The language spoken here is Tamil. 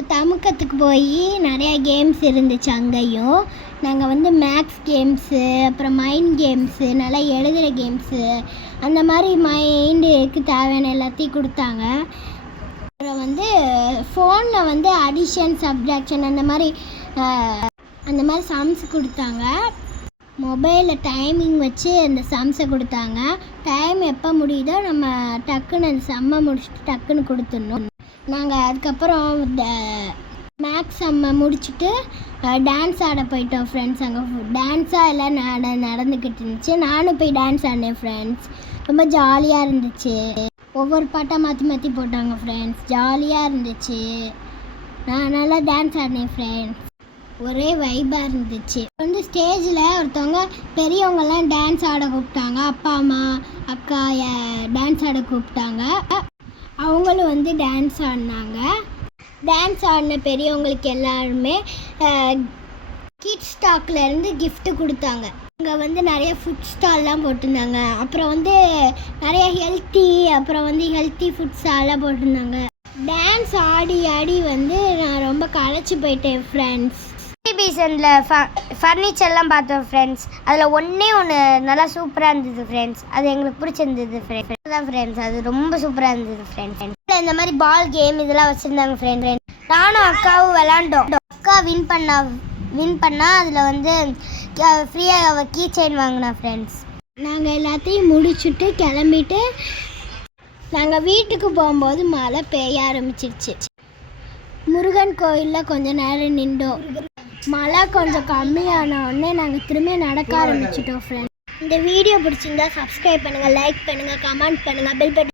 நாங்கள் தமுக்கத்துக்கு போய் நிறையா கேம்ஸ் இருந்துச்சு. அங்கேயும் நாங்கள் வந்து மேக்ஸ் கேம்ஸு, அப்புறம் மைண்ட் கேம்ஸு, நல்லா எழுதுகிற கேம்ஸு, அந்த மாதிரி மைண்டுக்கு தேவையான எல்லாத்தையும் கொடுத்தாங்க. அப்புறம் வந்து ஃபோனில் வந்து அடிஷன், சப்ட்ராக்ஷன் அந்த மாதிரி சம்ஸ் கொடுத்தாங்க. மொபைலில் டைமிங் வச்சு அந்த சம்ஸை கொடுத்தாங்க. டைம் எப்போ முடியுதோ நம்ம டக்குன்னு அந்த சம்மை முடிச்சுட்டு டக்குன்னு கொடுத்துடணும். நாங்கள் அதுக்கப்புறம் மேக்ஸ் சம்மை முடிச்சுட்டு டான்ஸ் ஆட போயிட்டோம் ஃப்ரெண்ட்ஸ். அங்கே டான்ஸாக எல்லாம் நடந்துக்கிட்டு இருந்துச்சு. நானும் போய் டான்ஸ் ஆடினேன் ஃப்ரெண்ட்ஸ். ரொம்ப ஜாலியாக இருந்துச்சு. ஒவ்வொரு பாட்டாக மாற்றி மாற்றி போட்டாங்க ஃப்ரெண்ட்ஸ். ஜாலியாக இருந்துச்சு. நான் நல்லா டான்ஸ் ஆடினேன் ஃப்ரெண்ட்ஸ். ஒரே வைபாக இருந்துச்சு. வந்து ஸ்டேஜில் ஒருத்தவங்க பெரியவங்கெல்லாம் டான்ஸ் ஆட கூப்பிட்டாங்க. அப்பா அம்மா அக்கா டான்ஸ் ஆட கூப்பிட்டாங்க. அவங்களும் வந்து டான்ஸ் ஆடினாங்க. டான்ஸ் ஆடின பெரியவங்களுக்கு எல்லாருமே கிட்ஸ் ஸ்டாக்லேருந்து கிஃப்ட்டு கொடுத்தாங்க. அங்கே வந்து நிறைய ஃபுட் ஸ்டால்லாம் போட்டிருந்தாங்க. அப்புறம் வந்து நிறைய ஹெல்த்தி ஃபுட் ஸ்டால்லாம் போட்டிருந்தாங்க. டான்ஸ் ஆடி ஆடி வந்து நான் ரொம்ப களைச்சி போயிட்டேன் ஃப்ரெண்ட்ஸ். எக்ஸிபிஷனில் ஃபர்னிச்சர்லாம் பார்த்தோம் ஃப்ரெண்ட்ஸ். அதில் ஒன்று நல்லா சூப்பராக இருந்தது ஃப்ரெண்ட்ஸ். அது எங்களுக்கு பிடிச்சிருந்தது ஃப்ரெண்ட்ஸ். தான் ஃப்ரெண்ட்ஸ் அது ரொம்ப சூப்பராக இருந்தது ஃப்ரெண்ட்ஸ். இந்த மாதிரி பால் கேம் இதெல்லாம் வச்சுருந்தாங்க ஃப்ரெண்ட்ஸ். நானும் அக்காவும் விளாண்டோம். அக்கா வின் பண்ணால் அதில் வந்து ஃப்ரீயாக கீ செயின் வாங்கினா ஃப்ரெண்ட்ஸ். நாங்கள் எல்லாத்தையும் முடிச்சுட்டு கிளம்பிட்டு நாங்கள் வீட்டுக்கு போகும்போது மழை பெய்ய ஆரம்பிச்சிருச்சு. முருகன் கோயிலில் கொஞ்சம் நேரம் நின்றோம். மழை கொஞ்சம் கம்மியான உடனே நாங்கள் திரும்ப நடக்க ஆரம்பிச்சிட்டோம் ஃப்ரெண்ட்ஸ். இந்த வீடியோ பிடிச்சிருந்தா சப்ஸ்கிரைப் பண்ணுங்கள், லைக் பண்ணுங்கள், கமெண்ட் பண்ணுங்கள், பெல் பட்டன்